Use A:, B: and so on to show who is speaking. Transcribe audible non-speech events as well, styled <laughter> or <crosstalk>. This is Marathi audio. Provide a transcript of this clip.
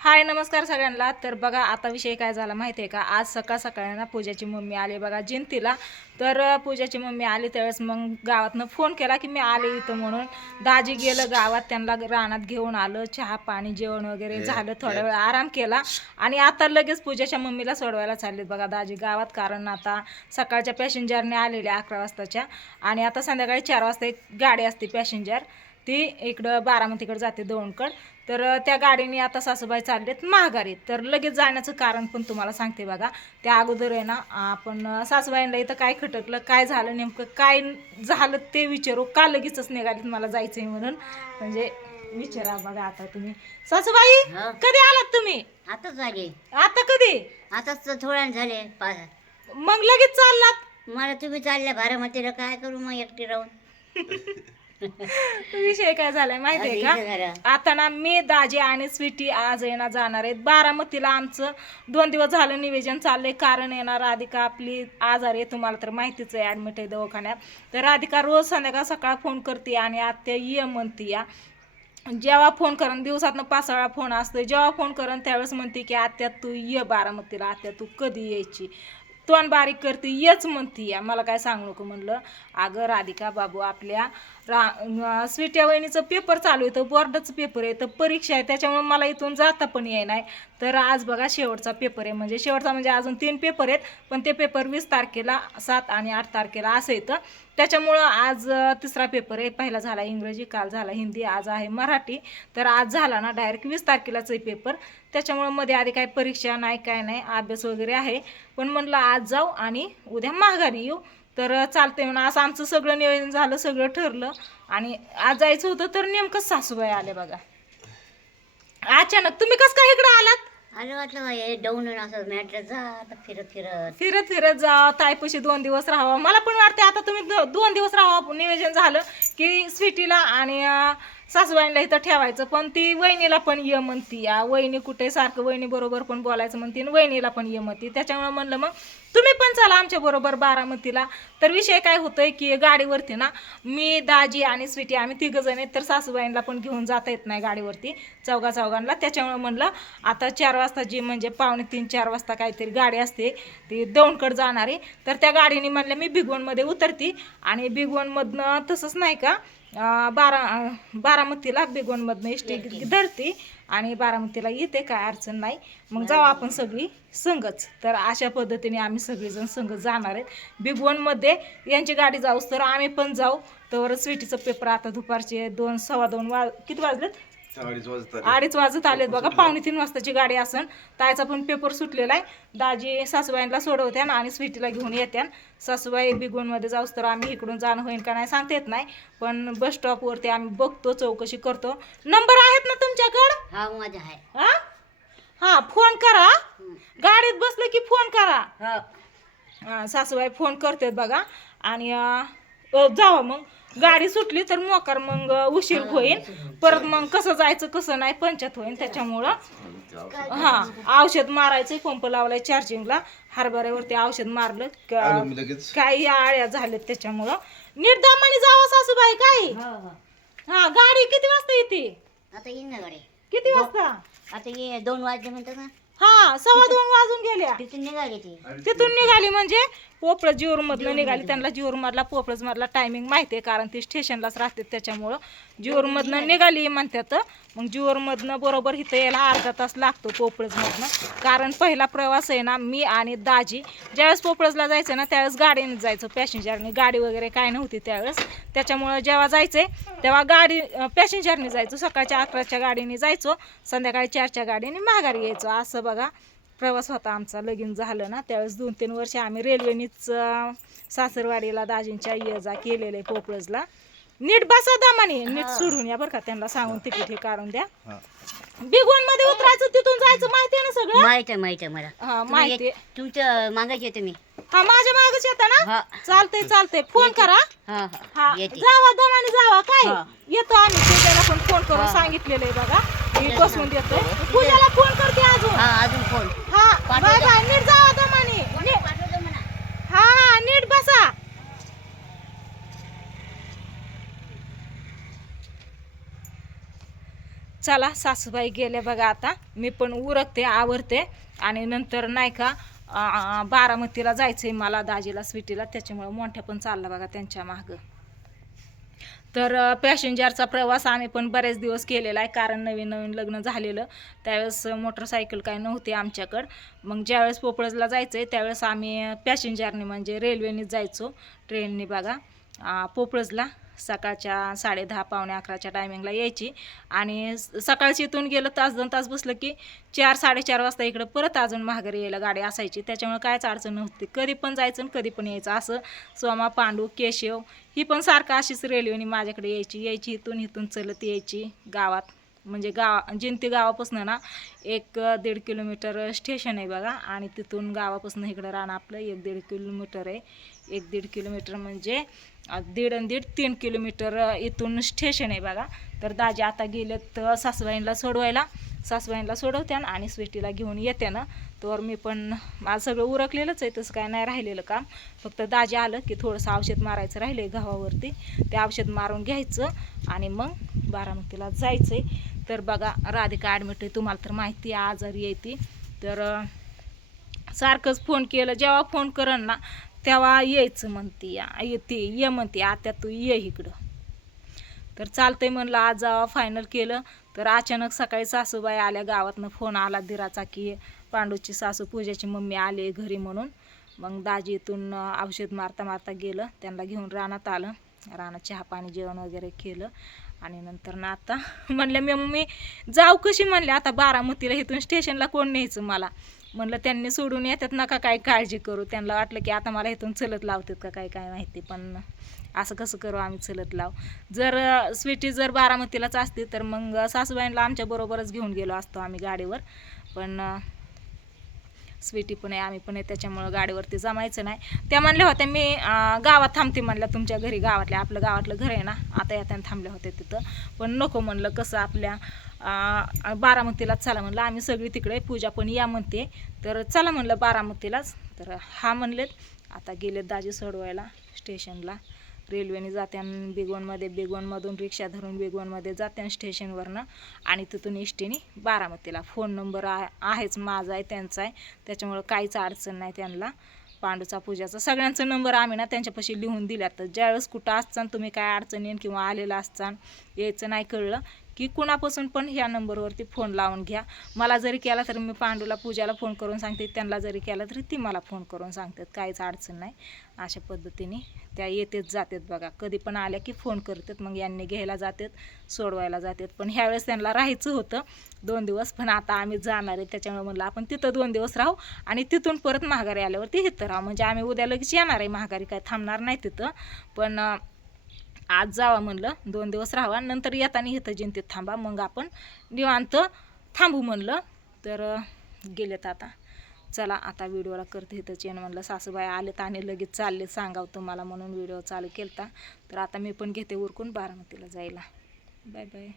A: हाय नमस्कार सगळ्यांना. तर बघा आता विषय काय झाला माहिती आहे का? आज सकाळ सकाळी ना पूजाची मम्मी आली बघा जयंतीला तर पूजाची मम्मी आली त्यावेळेस मग गावातनं फोन केला की मी आले इथं म्हणून. दाजी गेलं गावात त्यांना रानात घेऊन आलं चहा पाणी जेवण वगैरे झालं थोडा वेळ आराम केला. आणि आता लगेच पूजाच्या मम्मीला सोडवायला चाललेत बघा दाजी गावात. कारण आता सकाळच्या पॅसेंजरने आलेल्या अकरा वाजताच्या. आणि आता संध्याकाळी चार वाजता एक गाडी असते पॅसेंजर. ती इकडं बारामतीकडे जाते दौंडकड. तर त्या गाडीने आता सासूबाई चाललेत महागारीत तर लगेच जाण्याचं कारण पण तुम्हाला सांगते बघा. त्या अगोदर आहे ना आपण सासूबाईंना इथं काय खटकलं काय झालं नेमकं काय झालं ते विचारू. का लगेचच निघालीत मला जायचंय म्हणून? म्हणजे विचारा बघा आता तुम्ही. सासूबाई
B: हो.
A: कधी आलात तुम्ही?
B: आताच झाले
A: आता कधी?
B: आताच तर थोड्या झाले. पा
A: मग लगेच चाललात?
B: मला तुम्ही चालल्या बारामतीला काय करू मग एकटी राहून? <laughs> <laughs>
A: विषय काय झालाय माहितीये. का? आता ना मी दाजी आणि स्वीटी आज येणार जाणार आहेत. बारामतीला आमचं दोन दिवस झालं निवेदन चाललंय. कारण येणार राधिका आपली आजार आहे तुम्हाला तर माहितीच आहे ऍडमिट आहे दवाखान्यात. तर राधिका रोज संध्याकाळ सकाळ फोन करते आणि आत्या ये म्हणते या. जेव्हा फोन करन दिवसातनं पाच वेळा फोन असतो जेव्हा फोन करन त्यावेळेस म्हणते की आत्या तू ये बारामतीला आत्या तू कधी यायची? तोंड बारीक करते येच म्हणती या. मला काय सांगू नको म्हणलं. अगं राधिका बाबू आपल्या रा स्वीट्या वहिनीचं पेपर चालू आहे तर बोर्डाचं पेपर आहे तर परीक्षा आहे त्याच्यामुळे मला इथून जाता पण येई नाही तर आज बघा शेवटचा पेपर आहे. म्हणजे शेवटचा म्हणजे अजून तीन पेपर आहेत पण ते पेपर वीस तारखेला सात आणि आठ तारखेला असं येतं. त्याच्यामुळं आज तिसरा पेपर आहे. पहिला झाला इंग्रजी काल झाला हिंदी आज आहे मराठी. तर आज झाला ना डायरेक्ट वीस तारखेलाच आहे पेपर त्याच्यामुळं मध्ये आधी काय परीक्षा नाही काय नाही अभ्यास वगैरे आहे. पण म्हणलं आज जाऊ आणि उद्या माघारी येऊ. तर चालते म्हणून असं आमचं सगळं नियोजन झालं सगळं ठरलं. आणि आज जायचं होतं तर नेमकं सासूबाई आले बघा. अचानक तुम्ही कसं काय इकडे आलात?
B: आलं वाटलं हे असं मॅटर जा आता फिरत फिरत.
A: फिरत फिरत जा ताईपाशी दोन दिवस राहावा. मला पण वाटते आता तुम्ही दो- दोन दिवस राहावा. नियोजन झालं की स्वीटीला आणि अं, सासूबाईंना इथं ठेवायचं पण ती वहिनीला पण ये म्हणती या वहिनी कुठे सारखं वहिनी बरोबर पण बोलायचं म्हणती आणि वहिनीला पण ये म्हणती. त्याच्यामुळे म्हणलं मग तुम्ही पण चला आमच्या बरोबर बारामतीला. तर विषय काय होतोय की गाडीवरती ना मी दाजी आणि स्वीटी आम्ही तिघं जण आहेत तर सासूबाईंना पण घेऊन जाता येत नाही गाडीवरती चौघा चौघांना. त्याच्यामुळे म्हणलं आता चार वाजता जी म्हणजे पावणे तीन चार वाजता काहीतरी गाडी असते ती दौंडकड जाणारी तर त्या गाडीने म्हणलं मी भिगवणमध्ये उतरती आणि भिगवणमधनं तसंच नाही का बारा बारामतीला भिगवणमधनं एस टी धरते आणि बारामतीला येते काय अडचण नाही. मग जाऊ आपण सगळी संघच. तर अशा पद्धतीने आम्ही सगळेजण संघ जाणार आहेत. भिगवणमध्ये यांची गाडी जाऊस तर आम्ही पण जाऊ. तर स्वीटीचं पेपर आता दुपारचे दोन सव्वा दोन वा किती वाजलेत?
C: अडीच वाजता
A: अडीच वाजत आलेत बघा पावणे तीन वाजताची गाडी असन. तायचा पण पेपर सुटलेला आहे. दाजी सासूबाईंना सोडवत्या आणि स्वीटीला घेऊन येत्या सासूबाई बिगोनमध्ये जाऊस तर आम्ही इकडून जाणं होईल का नाही सांगता येत नाही. पण बस स्टॉपवरती आम्ही बघतो चौकशी करतो. नंबर आहेत ना तुमच्याकडं?
B: हा माझा आहे.
A: हा? हा फोन करा. गाडीत बसलं की फोन करा.
B: हो.
A: अं, सासूबाई फोन करतात बघा. आणि अं, अ, जावा मग. गाडी सुटली तर मोकार मग उशीर होईल. परत मग कसं जायचं कसं नाही पंचायत होईल त्याच्यामुळं. हा औषध मारायचं पंप लावलाय चार्जिंगला हरभऱ्यावरती औषध मारलं. काही आळ्या झाल्यात त्याच्यामुळं. नीट दामाने जावा सासूबाई काय?
B: हो हो.
A: हा गाडी किती वाजता येते?
B: आता येईन ना गाडी.
A: किती वाजता?
B: आता ये दोन वाजले म्हणतात ना
A: हा सव्वा दोन वाजून गेल्या.
B: तिथून निघाली ती.
A: तिथून निघाली म्हणजे पोपळ जीवर मधनं निघाली. त्यांना जीवर मधला पोपळच मधला टायमिंग माहिती आहे कारण ती स्टेशनलाच राहते त्याच्यामुळं. जीवर मधनं निघाली म्हणतात. मग जीवर मधनं बरोबर इथं यायला अर्धा तास लागतो पोपळच मधनं कारण पहिला प्रवास आहे ना मी आणि दाजी ज्यावेळेस पोपळजला जायचं ना त्यावेळेस गाडीने जायचं. पॅसेंजरने गाडी वगैरे काय नव्हती त्यावेळेस. त्याच्यामुळं जेव्हा जायचंय तेव्हा गाडी पॅसेंजरने जायचो. सकाळच्या अकराच्या गाडीने जायचो. संध्याकाळी चारच्या गाडीने माघारी यायचो. असं बघा प्रवास होता आमचा लगीन झालं ना त्यावेळेस दोन तीन वर्ष आम्ही रेल्वेनीच सासरवाडीला दाजींच्या ये जा केलेलं पोपळजला नीट बसा दामाने नीट सोडून या बरं का त्यांना सांगून तिकीट हे काढून द्या. बिगोनमध्ये उतरायचं तिथून जायचं माहिती आहे ना सगळं?
B: माहीत आहे माहीत आहे मला.
A: हा माहिती
B: तुमचं मागायचे येते मी
A: हा माझ्या मागच येता ना?
B: हा.
A: चालतंय चालतंय. फोन करा.
B: हा
A: हा.
B: हा येते.
A: जावा दमाने जावा. काय?
B: हा.
A: येतो आम्ही. पण फोन करून. सांगितलेलं आहे बघा. मी बसवून देतोय फोन करते अजून
B: हा अजून फोन
A: हा
B: पाठवतो.
A: बाय बाय नीट जावा दमाने नीट
B: पाठवतो म्हणा
A: हा हा नीट बसा चला सासूबाई गेल्या बघा आता. मी पण उरकते आवरते. आणि नंतर नाही का बारामतीला बारामतीला जायचंय मला दाजीला स्वीटीला. त्याच्यामुळं मोठ्या पण चालला बघा त्यांच्या मागं. तर पॅसेंजरचा प्रवास आम्ही पण बरेच दिवस केलेला आहे कारण नवीन नवीन लग्न झालेलं. त्यावेळेस मोटरसायकल काय नव्हती आमच्याकडं. मग ज्यावेळेस पोपळजला जायचं आहे त्यावेळेस आम्ही पॅसेंजरने म्हणजे रेल्वेनेच जायचो ट्रेनने बघा पोपळजला. सकाळच्या साडे दहा पावणे अकराच्या टायमिंगला यायची. आणि स- सकाळची इथून गेलं तास दोन तास बसलं की चार साडेचार वाजता इकडं परत अजून माघारी यायला गाडी असायची. त्याच्यामुळे कायच अडचण नव्हती. कधी पण जायचं आणि कधी पण यायचं. असं सोमा पांडू केशव ही पण सारखं अशीच रेल्वेने माझ्याकडे यायची. यायची इथून इथून चलत यायची गावात. म्हणजे गाव जिंती गावापासून ना एक दीड किलोमीटर स्टेशन आहे बघा. आणि तिथून गावापासून इकडं राहणं आपलं एक दीड किलोमीटर आहे. एक दीड किलोमीटर म्हणजे दीड आणि दीड तीन किलोमीटर इथून स्टेशन आहे बघा. तर दाजी आता गेलेत सासूबाईंना सोडवायला. सासूबाईंना सोडवत्यान आणि स्वीटीला घेऊन येते ना. तर मी पण माझं सगळं उरकलेलंच आहे तसं काय नाही राहिलेलं काम. फक्त दाजी आलं की थोडंसं औषध मारायचं राहिलं आहे गव्हावरती. ते औषध मारून घ्यायचं आणि मग बारामतीला जायचं आहे तर बघा राधिका ॲडमिट आहे तुम्हाला तर माहिती आहे आजारी येते ती. तर सारखंच फोन केलं. जेव्हा फोन करन ना तेव्हा यायचं म्हणते या येते ये म्हणते आता तू ये इकडं. तर चालतंय म्हणलं आज जावा फायनल केलं. तर अचानक सकाळी सासूबाई आल्या गावातनं फोन आला दिराचा की पांडूची सासू पूजाची मम्मी आले घरी म्हणून. मग दाजी इथून औषध मारता मारता गेलं. त्यांना घेऊन रानात आलं. रानात चहा पाणी जेवण वगैरे केलं. आणि नंतर ना आता <laughs> म्हणलं मी मम्मी जाऊ कशी म्हणले? आता बारामतीला इथून स्टेशनला कोण न्यायचं मला? म्हणलं त्यांनी सोडून येतात ना का काय काळजी करू. त्यांना वाटलं की आता मला इथून चलत लावतात का काय काय माहिती पण असं कसं करू आम्ही चलत लाव. जर स्वीटी जर बारामतीलाच असते तर मग सासूबाईंना आमच्याबरोबरच घेऊन गेलो असतो आम्ही गाडीवर. पण स्वीटी पण आहे आम्ही पण आहे त्याच्यामुळं गाडीवरती जमायचं नाही. त्या म्हणल्या होत्या मी गावात थांबते म्हणल्या तुमच्या घरी गावातल्या आपलं गावातलं घर आहे ना आता येताना थांबल्या होत्या तिथं. पण नको म्हणलं कसं आपल्या बारामतीलाच चला म्हणलं आम्ही सगळी तिकडे पूजा पण या म्हणते. तर चला म्हणलं बारामतीलाच तर हा म्हणलेत आता गेलेत दाजी सोडवायला स्टेशनला. रेल्वेने जात्यान बेगवनमध्ये बेगवनमधून रिक्षा धरून बेगवनमध्ये जात्यान स्टेशनवरनं. आणि तिथून एसटीने बारामतीला. फोन नंबर आहेच माझा आहे त्यांचा आहे. त्याच्यामुळं काहीच अडचण नाही त्यांना. पांडूचा पूजाचा सगळ्यांचा नंबर आम्ही ना त्यांच्यापाशी लिहून दिल्यात. तर ज्यावेळेस कुठं असताना तुम्ही काय अडचण येईन किंवा आलेलं असतान यायचं नाही कळलं. की कुणापासून पण ह्या नंबरवरती फोन लावून घ्या. मला जरी केला तरी मी पांडूला पूजाला फोन करून सांगते. त्यांना जरी केला तरी ती मला फोन करून सांगतात. काहीच अडचण नाही. अशा पद्धतीने त्या येतेच जातात बघा. कधी पण आल्या की फोन करतात. मग यांनी घ्यायला जातात सोडवायला जातात. पण ह्यावेळेस त्यांना राहायचं होतं. दोन दिवस. पण आता आम्ही जाणार आहे. त्याच्यामुळे म्हणलं आपण तिथं दोन दिवस राहू आणि तिथून परत महागारी आल्यावरती इथं राहू. म्हणजे आम्ही उद्या लगेच येणार आहे. महागारी काय थांबणार नाही तिथं. पण आज जावा म्हणलं दोन दिवस राहावा नंतर येताना इथं जिंतीत थांबा मग आपण निवांत थांबू म्हणलं. तर गेलेत आता. चला आता व्हिडिओला करते इथं चेन म्हणलं. सासूबाई तर आणि लगेच चालले सांगावं तुम्हाला म्हणून व्हिडिओ चालू केला तर आता मी पण घेते उरकून बारामतीला जायला. Bye bye.